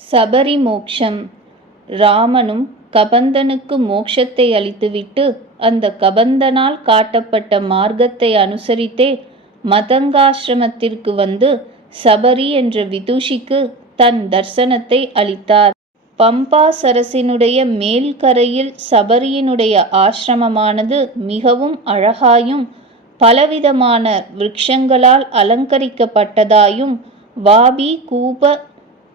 சபரி மோக்ஷம். ராமனும் கபந்தனுக்கு மோக்ஷத்தை அளித்துவிட்டு அந்த கபந்தனால் காட்டப்பட்ட மார்க்கத்தை அனுசரித்தே மதங்காசிரமத்திற்கு வந்து சபரி என்ற விதூஷிக்கு தன் தர்சனத்தை அளித்தார். பம்பா சரசினுடைய மேல் கரையில் சபரியினுடைய ஆசிரமமானது மிகவும் அழகாயும் பலவிதமான விருட்சங்களால் அலங்கரிக்கப்பட்டதாயும் வாபி கூப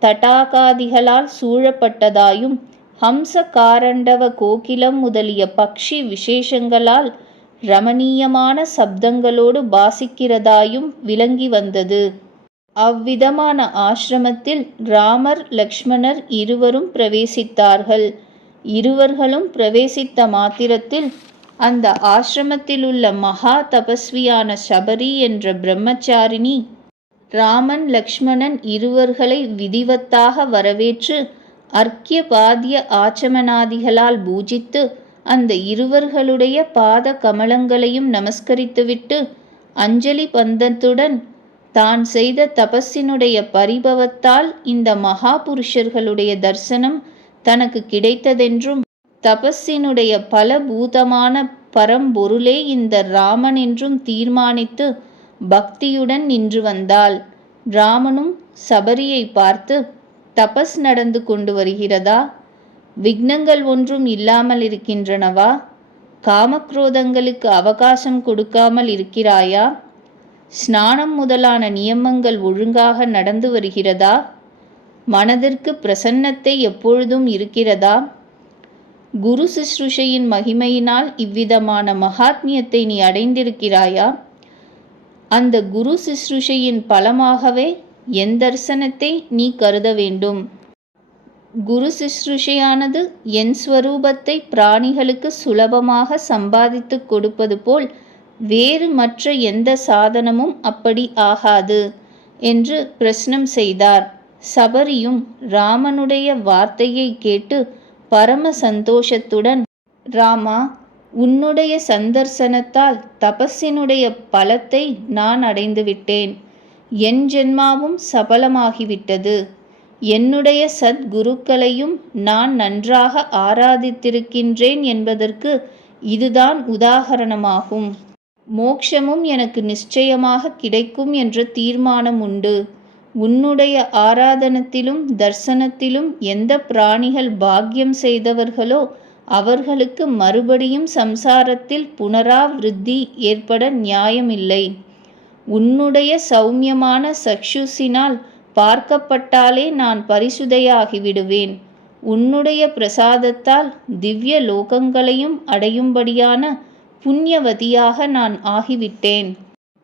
தடாகாதிகளால் சூழப்பட்டதாயும் ஹம்ச காரண்டவ கோகிலம் முதலிய பக்ஷி விசேஷங்களால் ரமணீயமான சப்தங்களோடு பாசிக்கிறதாயும் விளங்கி வந்தது. அவ்விதமான ஆசிரமத்தில் ராமர் லக்ஷ்மணர் இருவரும் பிரவேசித்தார்கள். இருவர்களும் பிரவேசித்த மாத்திரத்தில் அந்த ஆசிரமத்திலுள்ள மகா தபஸ்வியான சபரி என்ற பிரம்மச்சாரிணி ராமன் லக்ஷ்மணன் இருவர்களை விதிவத்தாக வரவேற்று அர்க்கிய பாத்திய ஆச்சமனாதிகளால் பூஜித்து அந்த இருவர்களுடைய பாத கமலங்களையும் நமஸ்கரித்துவிட்டு அஞ்சலி பந்தத்துடன் தான் செய்த தபஸினுடைய பரிபவத்தால் இந்த மகா புருஷர்களுடைய தரிசனம் தனக்கு கிடைத்ததென்றும் தபஸினுடைய பலபூதமான பரம்பொருளே இந்த ராமன் என்றும் தீர்மானித்து பக்தியுடன் நின்று வந்தாள். ராமனும் சபரியை பார்த்து, தபஸ் நடந்து கொண்டு வருகிறதா? விக்னங்கள் ஒன்றும் இல்லாமல் இருக்கின்றனவா? காமக்ரோதங்களுக்கு அவகாசம் கொடுக்காமல் இருக்கிறாயா? ஸ்நானம் முதலான நியமங்கள் ஒழுங்காக நடந்து வருகிறதா? மனதிற்கு பிரசன்னத்தை எப்பொழுதும் இருக்கிறதா? குரு சுஷ்ரூஷையின் மகிமையினால் இவ்விதமான மகாத்மியத்தை நீ அடைந்திருக்கிறாயா? அந்த குரு சுஷ்ரூஷையின் பலமாகவே என் தரிசனத்தை நீ கருத வேண்டும். குரு சுஷ்ரூஷையானது என் ஸ்வரூபத்தை பிராணிகளுக்கு சுலபமாக சம்பாதித்து கொடுப்பது போல் வேறு மற்ற எந்த சாதனமும் அப்படி ஆகாது என்று பிரஷ்னம் செய்தார். சபரியும் ராமனுடைய வார்த்தையை கேட்டு பரம சந்தோஷத்துடன், ராமா, உன்னுடைய சந்தர்சனத்தால் தபஸினுடைய பலத்தை நான் அடைந்துவிட்டேன். என் ஜென்மாவும் சபலமாகிவிட்டது. என்னுடைய சத்குருக்களையும் நான் நன்றாக ஆராதித்திருக்கின்றேன் என்பதற்கு இதுதான் உதாகரணமாகும். மோக்ஷமும் எனக்கு நிச்சயமாக கிடைக்கும் என்ற தீர்மானம் உண்டு. உன்னுடைய ஆராதனத்திலும் தர்சனத்திலும் எந்த பிராணிகள் பாக்கியம் செய்தவர்களோ அவர்களுக்கு மறுபடியும் சம்சாரத்தில் புனராவிருத்தி ஏற்பட நியாயமில்லை. உன்னுடைய சௌமியமான சக்ஷுசினால் பார்க்கப்பட்டாலே நான் பரிசுதையாகிவிடுவேன். உன்னுடைய பிரசாதத்தால் திவ்ய லோகங்களையும் அடையும்படியான புண்ணியவதியாக நான் ஆகிவிட்டேன்.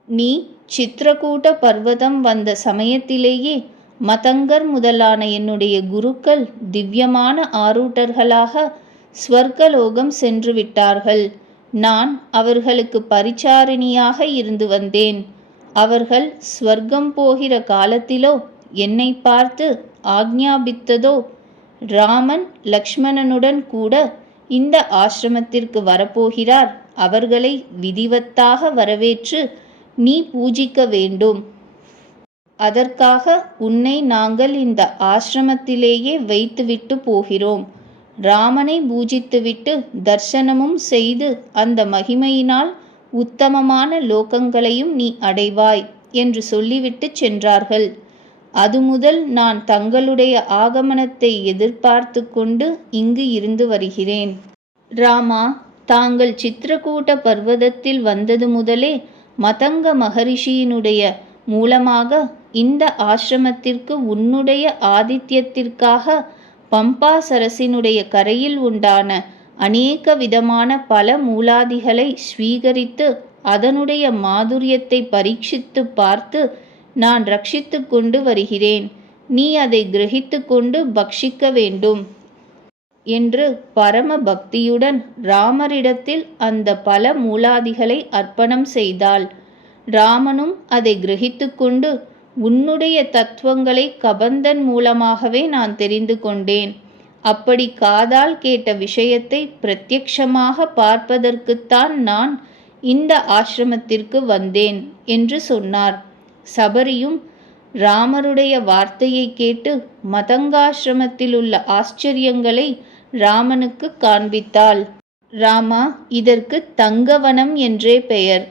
நீ சித்திரகூட பர்வதம் வந்த சமயத்திலேயே மதங்கர் முதலான என்னுடைய குருக்கள் திவ்யமான ஆரூட்டர்களாக ஸ்வர்கலோகம் சென்று விட்டார்கள். நான் அவர்களுக்கு பரிச்சாரிணியாக இருந்து வந்தேன். அவர்கள் ஸ்வர்க்கம் போகிற காலத்திலோ என்னை பார்த்து ஆக்ஞாபித்ததோ ராமன் லக்ஷ்மணனுடன் கூட இந்த ஆசிரமத்திற்கு வரப்போகிறார், அவர்களை விதிவத்தாக வரவேற்று நீ பூஜிக்க வேண்டும். அதற்காக உன்னை நாங்கள் இந்த ஆசிரமத்திலேயே வைத்துவிட்டு போகிறோம். ராமனை பூஜித்துவிட்டு தர்சனமும் செய்து அந்த மகிமையினால் உத்தமமான லோகங்களையும் நீ அடைவாய் என்று சொல்லிவிட்டு சென்றார்கள். அது முதல் நான் தங்களுடைய ஆகமனத்தை எதிர்பார்த்து கொண்டு இங்கு இருந்து வருகிறேன். ராமா, தாங்கள் சித்திரகூட பர்வதத்தில் வந்தது முதலே மதங்க மகரிஷியினுடைய மூலமாக இந்த ஆசிரமத்திற்கு உன்னுடைய ஆதித்யத்திற்காக பம்பா சரசினுடைய கரையில் உண்டான அநேக விதமான பல மூலாதிகளை ஸ்வீகரித்து அதனுடைய மாதுரியத்தை பரீட்சித்து பார்த்து நான் ரட்சித்து கொண்டு வருகிறேன். நீ அதை கிரகித்து கொண்டு பக்ஷிக்க வேண்டும் என்று பரம பக்தியுடன் ராமரிடத்தில் அந்த பல மூலாதிகளை அர்ப்பணம் செய்தாள். ராமனும் அதை கிரகித்து கொண்டு, உன்னுடைய தத்துவங்களை கபந்தன் மூலமாகவே நான் தெரிந்து கொண்டேன். அப்படி காதால் கேட்ட விஷயத்தை பிரத்யக்ஷமாக பார்ப்பதற்குத்தான் நான் இந்த ஆசிரமத்திற்கு வந்தேன் என்று சொன்னார். சபரியும் ராமருடைய வார்த்தையை கேட்டு மதங்காசிரமத்திலுள்ள ஆச்சரியங்களை ராமனுக்கு காண்பித்தாள். ராமா, இதற்கு தங்கவனம் என்றே பெயர்.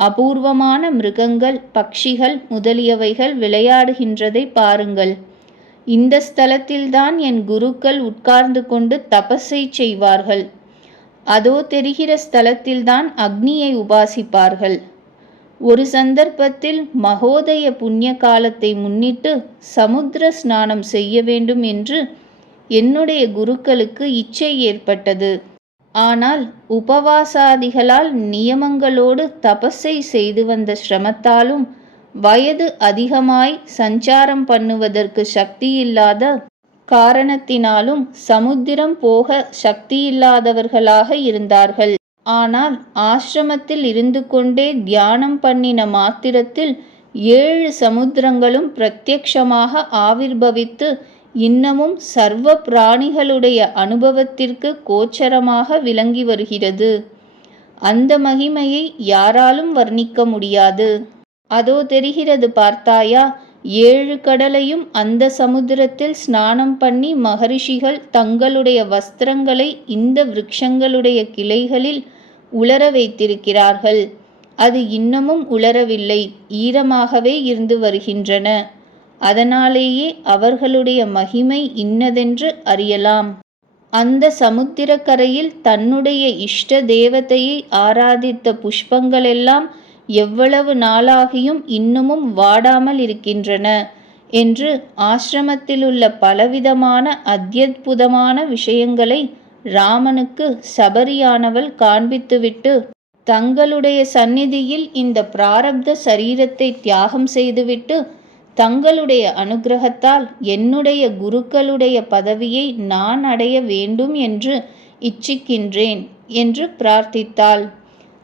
அபூர்வமான மிருகங்கள், பட்சிகள் முதலியவைகள் விளையாடுகின்றதை பாருங்கள். இந்த ஸ்தலத்தில்தான் என் குருக்கள் உட்கார்ந்து கொண்டு தபஸை செய்வார்கள். அதோ தெரிகிற ஸ்தலத்தில்தான் அக்னியை உபாசிப்பார்கள். ஒரு சந்தர்ப்பத்தில் மகோதய புண்ணிய காலத்தை முன்னிட்டு சமுத்திர ஸ்நானம் செய்ய வேண்டும் என்று என்னுடைய குருக்களுக்கு இச்சை ஏற்பட்டது. ஆனால் உபவாசாதிகளால் நியமங்களோடு தபஸை செய்து வந்த சிரமத்தாலும் வயது அதிகமாய் சஞ்சாரம் பண்ணுவதற்கு சக்தியில்லாத காரணத்தினாலும் சமுத்திரம் போக சக்தியில்லாதவர்களாக இருந்தார்கள். ஆனால் ஆசிரமத்தில் இருந்து கொண்டே தியானம் பண்ணின மாத்திரத்தில் 7 சமுத்திரங்களும் பிரத்யக்ஷமாக ஆவிர்பவித்து இன்னமும் சர்வ பிராணிகளுடைய அனுபவத்திற்கு கோச்சரமாக விளங்கி வருகிறது. அந்த மகிமையை யாராலும் வர்ணிக்க முடியாது. அதோ தெரிகிறது பார்த்தாயா, 7 கடலையும் அந்த சமுத்திரத்தில் ஸ்நானம் பண்ணி மகரிஷிகள் தங்களுடைய வஸ்திரங்களை இந்த விருட்சங்களுடைய கிளைகளில் உலர வைத்திருக்கிறார்கள். அது இன்னமும் உலரவில்லை, ஈரமாகவே இருந்து வருகின்றன. அதனாலேயே அவர்களுடைய மகிமை இன்னதென்று அறியலாம். அந்த சமுத்திரக்கரையில் தன்னுடைய இஷ்ட தேவதையை ஆராதித்த புஷ்பங்களெல்லாம் எவ்வளவு நாளாகியும் இன்னமும் வாடாமல் இருக்கின்றன என்று ஆசிரமத்திலுள்ள பலவிதமான அத்யத்புதமான விஷயங்களை ராமனுக்கு சபரியானவள் காண்பித்துவிட்டு, தங்களுடைய சந்நிதியில் இந்த பிராரப்த சரீரத்தை தியாகம் செய்துவிட்டு தங்களுடைய அனுக்கிரகத்தால் என்னுடைய குருக்களுடைய பதவியை நான் அடைய வேண்டும் என்று இச்சிக்கின்றேன் என்று பிரார்த்தித்தாள்.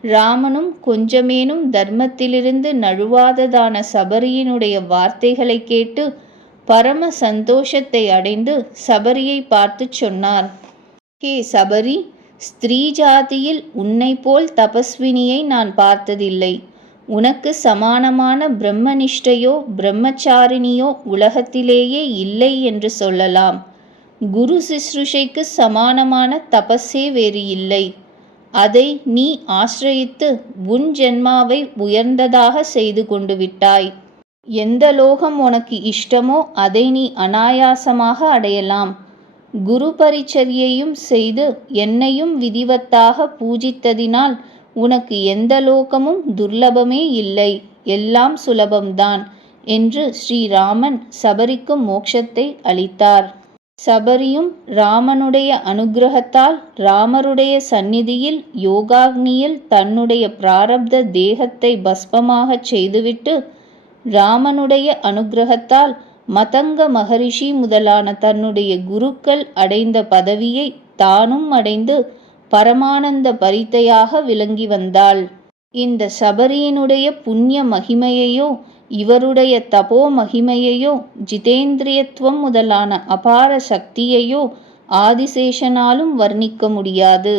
ராமனும் கொஞ்சமேனும் தர்மத்திலிருந்து நழுவாததான சபரியினுடைய வார்த்தைகளை கேட்டு பரம சந்தோஷத்தை அடைந்து சபரியை பார்த்து சொன்னார். ஹே சபரி, ஸ்திரீ ஜாதியில் உன்னை போல் தபஸ்வினியை நான் பார்த்ததில்லை. உனக்கு சமானமான பிரம்மனிஷ்டையோ பிரம்மச்சாரிணியோ உலகத்திலேயே இல்லை என்று சொல்லலாம். குரு சிஸ்ருஷைக்கு சமானமான தபஸே வேறு இல்லை. அதை நீ ஆசிரயித்து உன் ஜென்மாவை உயர்ந்ததாக செய்து கொண்டு விட்டாய். எந்த லோகம் உனக்கு இஷ்டமோ அதை நீ அனாயாசமாக அடையலாம். குரு பரிச்சரியையும் செய்து என்னையும் விதிவத்தாக பூஜித்ததினால் உனக்கு எந்த லோகமும் துர்லபமே இல்லை, எல்லாம் சுலபம்தான் என்று ஸ்ரீராமன் சபரிக்கு மோட்சத்தை அளித்தார். சபரியும் ராமனுடைய அனுக்கிரகத்தால் ராமருடைய சந்நிதியில் யோகாக்னியில் தன்னுடைய பிராரப்த தேகத்தை பஸ்பமாகச் செய்துவிட்டு ராமனுடைய அனுக்கிரகத்தால் மதங்க மகரிஷி முதலான தன்னுடைய குருக்கள் அடைந்த பதவியை தானும் அடைந்து பரமானந்த பரித்தையாக விளங்கி வந்தாள். இந்த சபரியினுடைய புண்ணிய மகிமையையோ இவருடைய தபோ மகிமையையோ ஜிதேந்திரியத்துவம் முதலான அபார சக்தியையோ ஆதிசேஷனாலும் வர்ணிக்க முடியாது.